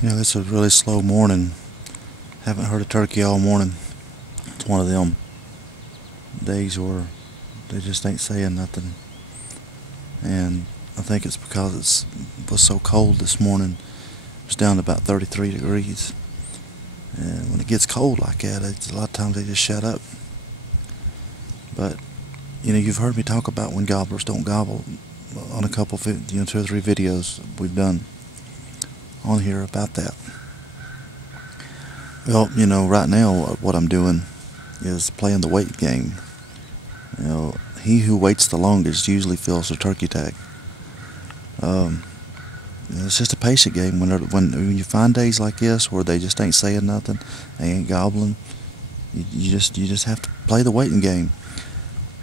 You know, it's a really slow morning. Haven't heard a turkey all morning. It's one of them days where they just ain't saying nothing. And I think it's because it was so cold this morning. It was down to about 33 degrees. And when it gets cold like that, a lot of times they just shut up. But, you know, you've heard me talk about when gobblers don't gobble on a couple, 2 or 3 videos we've done on here about that. Well, you know, right now what I'm doing is playing the wait game. You know, he who waits the longest usually fills the turkey tag. It's just a patient game. When you find days like this where they just ain't saying nothing, they ain't gobbling, you just have to play the waiting game.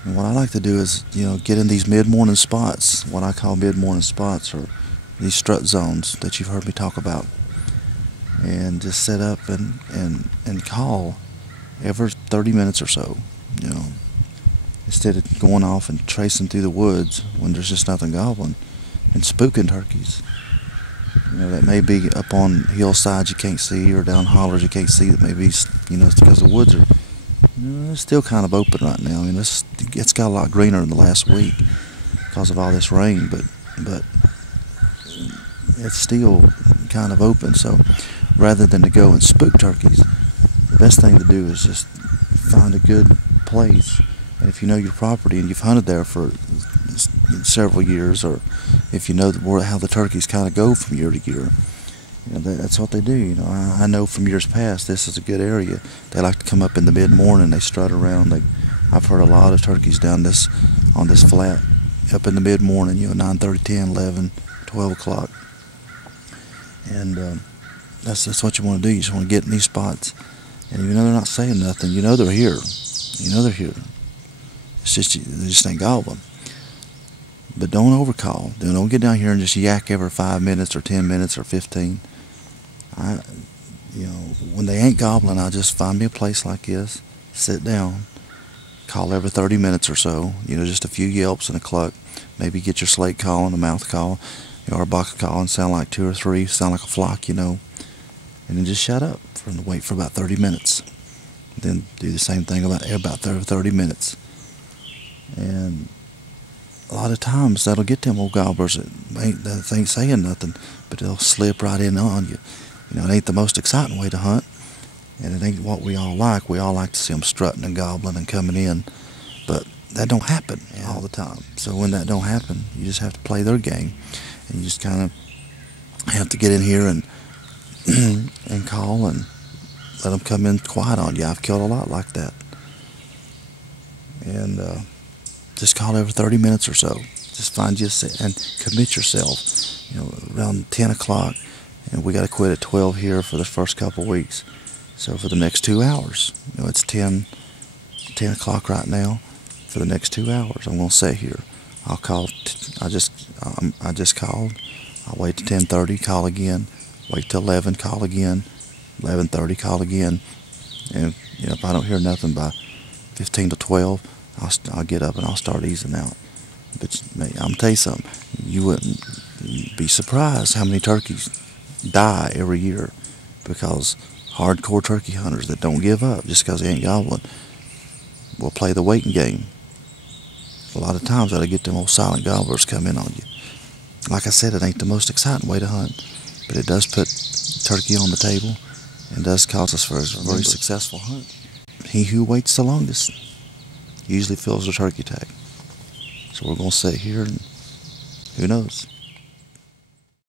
And what I like to do is, you know, get in these mid-morning spots. What I call mid-morning spots are these strut zones that you've heard me talk about, and just set up and call every 30 minutes or so. You know, instead of going off and tracing through the woods when there's just nothing gobbling and spooking turkeys. You know, that may be up on hillsides you can't see, or down hollers you can't see. That may be, you know, it's because the woods are, you know, it's still kind of open right now. I mean, it's got a lot greener in the last week because of all this rain, but it's still kind of open. So rather than to go and spook turkeys, the best thing to do is just find a good place. And if you know your property and you've hunted there for several years, or if you know how the turkeys kind of go from year to year, you know, that's what they do. You know, I know from years past this is a good area. They like to come up in the mid-morning. They strut around. I've heard a lot of turkeys down on this flat up in the mid-morning. You know, 9:30, 10, 11, 12 o'clock. And that's what you want to do. You just want to get in these spots, and even though they're not saying nothing, you know they're here. You know they're here. It's just they just ain't gobbling. But don't overcall. Don't get down here and just yak every 5 minutes or 10 minutes or 15. You know, when they ain't gobbling, I just find me a place like this, sit down, call every 30 minutes or so. You know, just a few yelps and a cluck. Maybe get your slate call and a mouth call, or a box call, and sound like 2 or 3, sound like a flock, you know. And then just shut up and wait for about 30 minutes. Then do the same thing about 30 minutes. And a lot of times that'll get them old gobblers that ain't saying nothing, but they'll slip right in on you. You know, it ain't the most exciting way to hunt, and it ain't what we all like. We all like to see them strutting and gobbling and coming in, but that don't happen all the time. So when that don't happen, you just have to play their game, and you just kind of have to get in here and and call and let them come in quiet on you. I've killed a lot like that. And just call every 30 minutes or so. Just find you and commit yourself. You know, around 10 o'clock, and we got to quit at 12 here for the first couple weeks. So for the next 2 hours, you know, it's 10 o'clock right now. For the next 2 hours, I'm gonna sit here. I'll call. I just called. I'll wait to 10:30, call again. Wait till 11, call again. 11:30, call again. And you know, if I don't hear nothing by 15 to 12, I'll get up and I'll start easing out. But I'm gonna tell you something. You wouldn't be surprised how many turkeys die every year because hardcore turkey hunters that don't give up just because they ain't gobbling will play the waiting game. A lot of times that'll get them old silent gobblers come in on you. Like I said, it ain't the most exciting way to hunt, but it does put turkey on the table and does cause us for a very successful hunt. He who waits the longest usually fills the turkey tag. So we're going to sit here and who knows?